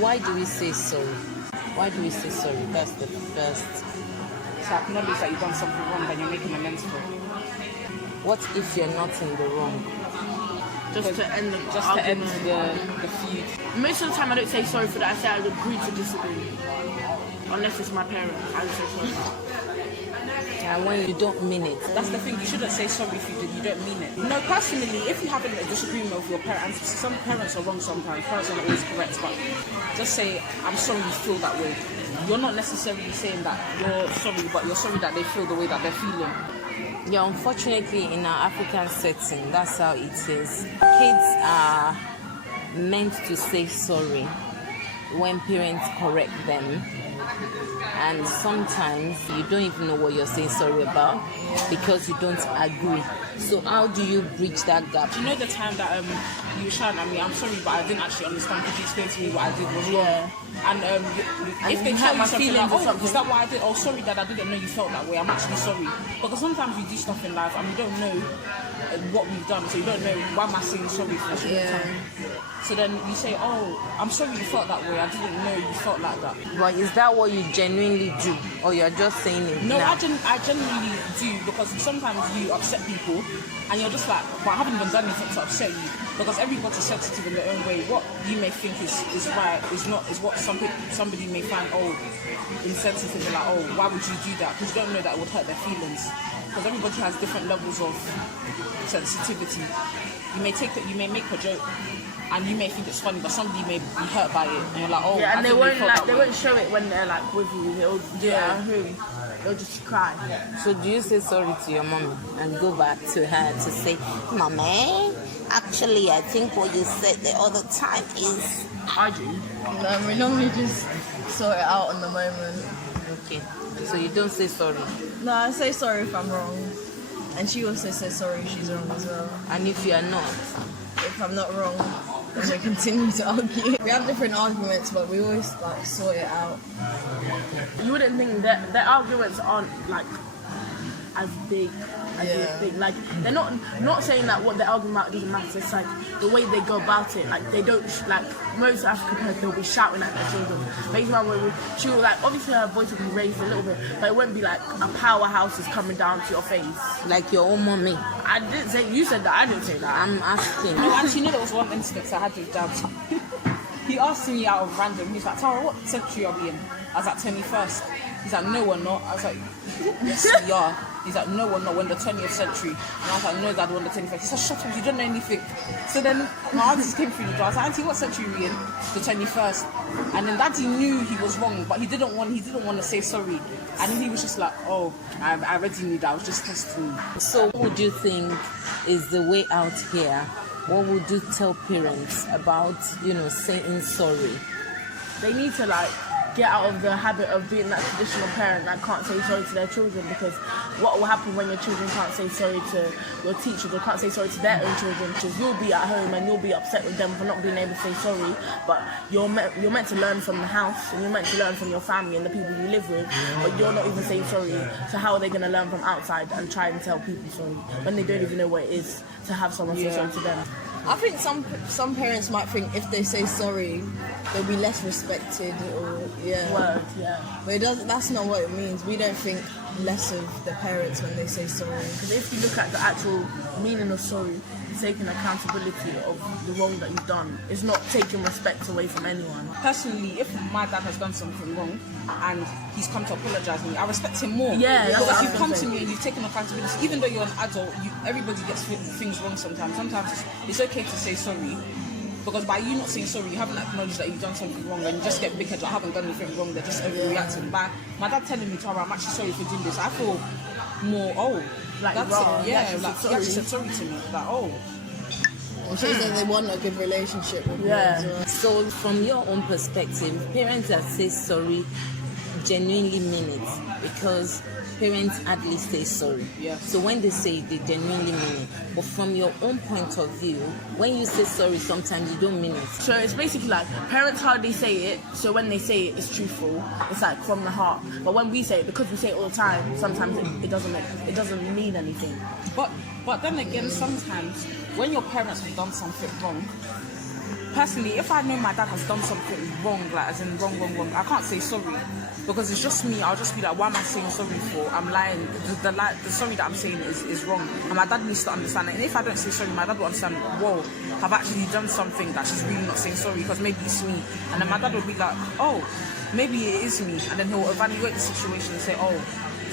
why do we say sorry? Why do we say sorry? That's the first. To acknowledge that you've done something wrong and you're making amends for it. What if you're not in the wrong? Just to end the feud. Most of the time I don't say sorry for that. I say I agree to disagree. Unless it's my parents, I would say sorry. And when you don't mean it. That's the thing, you shouldn't say sorry if you don't mean it. No, personally, if you have a disagreement with your parents, some parents are wrong sometimes, parents are not always correct, but just say, I'm sorry you feel that way. You're not necessarily saying that you're sorry, but you're sorry that they feel the way that they're feeling. Yeah, unfortunately, in our African setting, that's how it is. Kids are meant to say sorry when parents correct them. And sometimes you don't even know what you're saying sorry about because you don't agree. So how do you bridge that gap? Do you know the time that you were shouting at me, I'm sorry, but I didn't actually understand. Could you explain to me what I did was wrong? And if they tell you something like, oh, is that what I did? Oh, sorry that I didn't know you felt that way. I'm actually sorry. Because sometimes we do stuff in life and we don't know what we've done. So you don't know, why am I saying sorry for the time? So then you say, oh, I'm sorry you felt that way. I didn't know you felt like that. But is that what you genuinely do? Or you're just saying it No, now? I genuinely do, because sometimes you upset people and you're just like, but I haven't even done anything to upset you. Because everybody's sensitive in their own way. What you may think is right is what somebody may find, insensitive, and like, oh, why would you do that? Because you don't know that it would hurt their feelings. Because everybody has different levels of sensitivity. You may make a joke and you may think it's funny, but somebody may be hurt by it, and you're like, oh, yeah, and they won't show it when they're like with you. They'll at home. They'll just cry. So do you say sorry to your mommy and go back to her to say, Mommy, actually I think what you said the other time is... I do. No, we normally just sort it out on the moment. Okay. So you don't say sorry? No, I say sorry if I'm wrong. And she also says sorry if she's wrong as well. And if you are not? If I'm not wrong, then we continue to argue. We have different arguments, but we always sort it out. You wouldn't think that their arguments aren't as big as you think. Like, they're not saying that what they're arguing about doesn't matter. It's like the way they go about it. Like, they don't most African parents, they'll be shouting at their children. Maybe she will obviously her voice will be raised a little bit, but it won't be like a powerhouse is coming down to your face. Like your own mommy? I didn't say, you said that, I didn't say that. I'm asking. No, actually, there was one instance I had with Dad. He asked me out of random, he was like, Tara, what century are we in? I was like, 21st. He's like, no, we're not. I was like, yes, we are. He's like, no, we're not. We're in the 20th century. And I was like, no, Dad, we're in the 21st. He said, shut up, you don't know anything. So then my aunties came through the door. I was like, Auntie, what century are we in? The 21st. And then Daddy knew he was wrong, but he didn't want to say sorry. And he was just like, oh, I already knew that. I was just testing you. So what would you think is the way out here? What would you tell parents about, saying sorry? They need to get out of the habit of being that traditional parent that can't say sorry to their children, because what will happen when your children can't say sorry to your teachers or can't say sorry to their own children, because you'll be at home and you'll be upset with them for not being able to say sorry, but you're meant to learn from the house and you're meant to learn from your family and the people you live with, but you're not even saying sorry. So how are they going to learn from outside and try and tell people sorry when they don't even know what it is to have someone say sorry to them? I think some parents might think if they say sorry, they'll be less respected, or But that's not what it means. We don't think less of the parents when they say sorry. Because if you look at the actual meaning of sorry, it's taking accountability of the wrong that you've done. It's not taking respect away from anyone. Personally, if my dad has done something wrong and he's come to apologise to me, I respect him more. Yeah, because that's you've come to me and you've taken accountability. Even though you're an adult, everybody gets things wrong sometimes. Sometimes it's okay to say sorry. Because by you not saying sorry, you haven't acknowledged that you've done something wrong, and you just get big-headed. I haven't done anything wrong, they're just overreacting. By my dad telling me, Tara, I'm actually sorry for doing this, I feel more, that's wrong. it. Yeah, he actually said sorry to me. It shows that they want a good relationship with you as well. So from your own perspective, parents that say sorry genuinely mean it, because parents hardly say sorry. Yeah. So when they say it, they genuinely mean it. But from your own point of view, when you say sorry, sometimes you don't mean it. So it's basically like parents hardly say it, so when they say it, it's truthful. It's like from the heart. But when we say it, because we say it all the time, sometimes it doesn't mean anything. But then again, sometimes when your parents have done something wrong, personally, if I know my dad has done something wrong, like as in wrong, I can't say sorry because it's just me. I'll just be like, what am I saying sorry for? I'm lying. The sorry that I'm saying is wrong, and my dad needs to understand it. And if I don't say sorry, my dad will understand. Whoa, I've actually done something that she's really not saying sorry because maybe it's me. And then my dad will be like, oh, maybe it is me, and then he'll evaluate the situation and say, oh,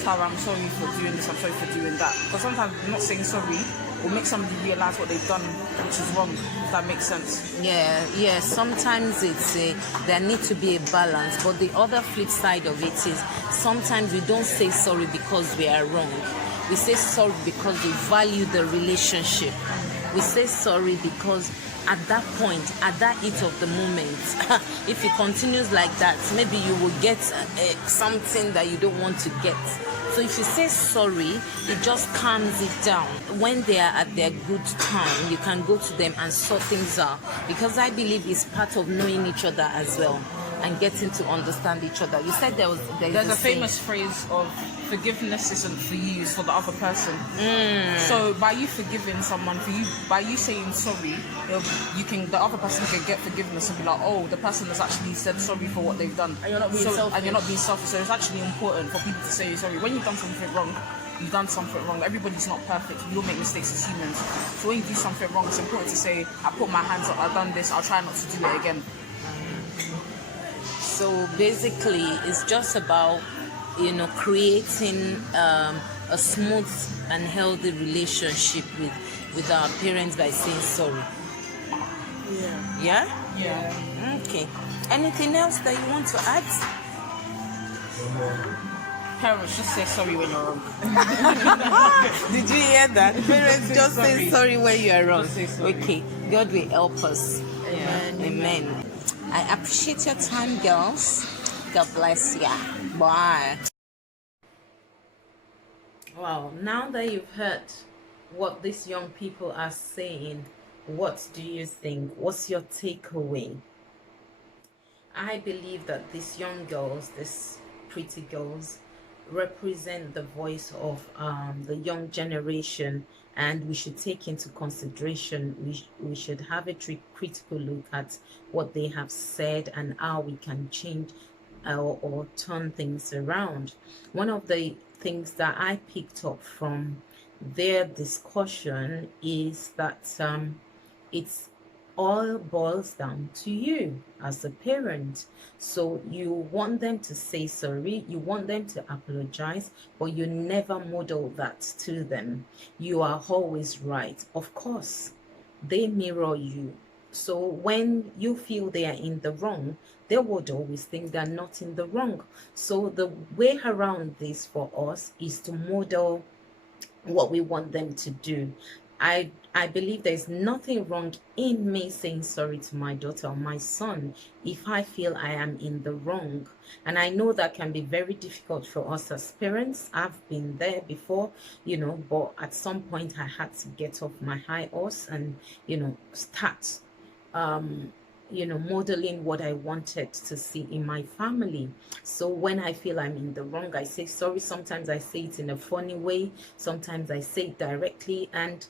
Tara, I'm sorry for doing this. I'm sorry for doing that. Because sometimes not saying sorry will make somebody realize what they've done, which is wrong, if that makes sense. Yeah. Sometimes there needs to be a balance, but the other flip side of it is sometimes we don't say sorry because we are wrong. We say sorry because we value the relationship. We say sorry because at that point, at that heat of the moment, if it continues like that, maybe you will get something that you don't want to get. So if you say sorry, it just calms it down. When they are at their good time, you can go to them and sort things out. Because I believe it's part of knowing each other as well and getting to understand each other. You said there's a famous phrase of forgiveness isn't for you, it's for the other person. So by you forgiving someone, by you saying sorry, the other person can get forgiveness and be like, oh, the person has actually said sorry for what they've done. And you're not being selfish. And you're not being selfish. So it's actually important for people to say sorry. When you've done something wrong, you've done something wrong. Everybody's not perfect. We all make mistakes as humans. So when you do something wrong, it's important to say, I put my hands up, I've done this, I'll try not to do it again. So basically, it's just about, creating a smooth and healthy relationship with our parents by saying sorry. Yeah? Okay. Anything else that you want to add? Parents, just say sorry when you're wrong. Did you hear that? Parents, just say sorry when you are wrong. Sorry. Okay. God will help us. Amen. I appreciate your time, girls. God bless ya. Bye. Wow, now that you've heard what these young people are saying, what do you think? What's your takeaway? I believe that these young girls, these pretty girls, represent the voice of the young generation, and we should take into consideration, we should have a critical look at what they have said and how we can change or turn things around. One of the things that I picked up from their discussion is that it's all boils down to you as a parent. So you want them to say sorry, you want them to apologize, but you never model that to them. You are always right. Of course, they mirror you. So when you feel they are in the wrong, they would always think they're not in the wrong. So the way around this for us is to model what we want them to do. I believe there's nothing wrong in me saying sorry to my daughter or my son if I feel I am in the wrong. And I know that can be very difficult for us as parents. I've been there before, but at some point I had to get off my high horse and, start modeling what I wanted to see in my family. So when I feel I'm in the wrong, I say sorry. Sometimes I say it in a funny way, sometimes I say it directly, and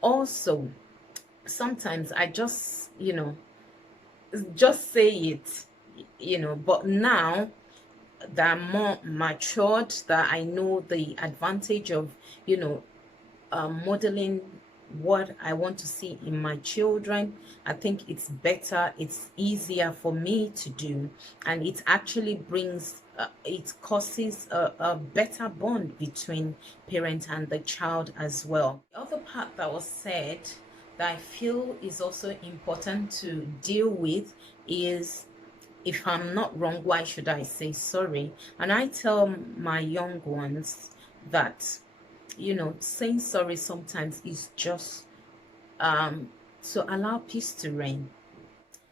also sometimes I just say it, but now that I'm more matured, that I know the advantage of modeling what I want to see in my children, I think it's better, it's easier for me to do, and it actually brings it causes a better bond between parent and the child as well. The other part that was said that I feel is also important to deal with is, if I'm not wrong, why should I say sorry? And I tell my young ones that saying sorry sometimes is just to allow peace to reign.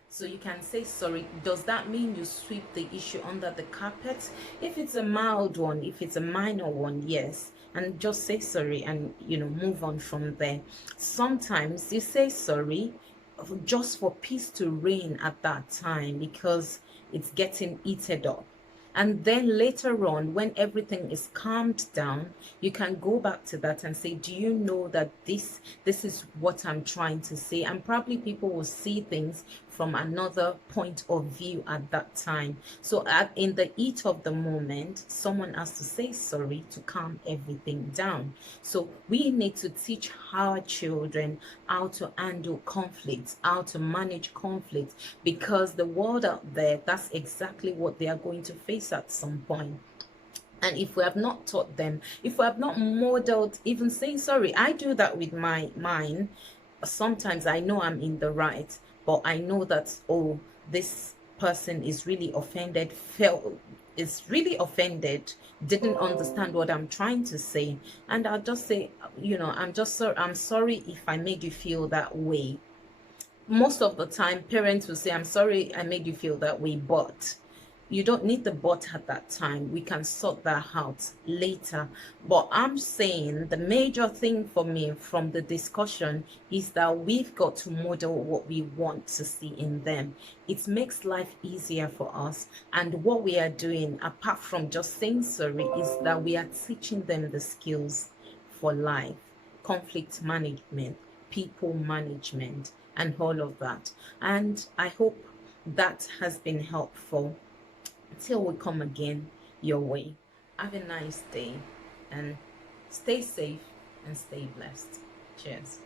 So you can say sorry. Does that mean you sweep the issue under the carpet? If it's a mild one, if it's a minor one, yes, and just say sorry and move on from there. Sometimes you say sorry just for peace to reign at that time because it's getting heated up. And then later on, when everything is calmed down, you can go back to that and say, do you know that this is what I'm trying to say? And probably people will see things from another point of view at that time. So in the heat of the moment, someone has to say sorry to calm everything down. So we need to teach our children how to handle conflicts, how to manage conflict, because the world out there, that's exactly what they are going to face at some point. And if we have not taught them, if we have not modeled even saying sorry, I do that with mine. Sometimes I know I'm in the right, but I know that, oh, this person is really offended, is really offended, didn't understand what I'm trying to say. And I'll just say, I'm sorry if I made you feel that way. Most of the time, parents will say, I'm sorry I made you feel that way, but you don't need the but at that time. We can sort that out later. But I'm saying the major thing for me from the discussion is that we've got to model what we want to see in them. It makes life easier for us. And what we are doing, apart from just saying sorry, is that we are teaching them the skills for life, conflict management, people management, and all of that. And I hope that has been helpful. Till we come again your way, have a nice day and stay safe and stay blessed. Cheers.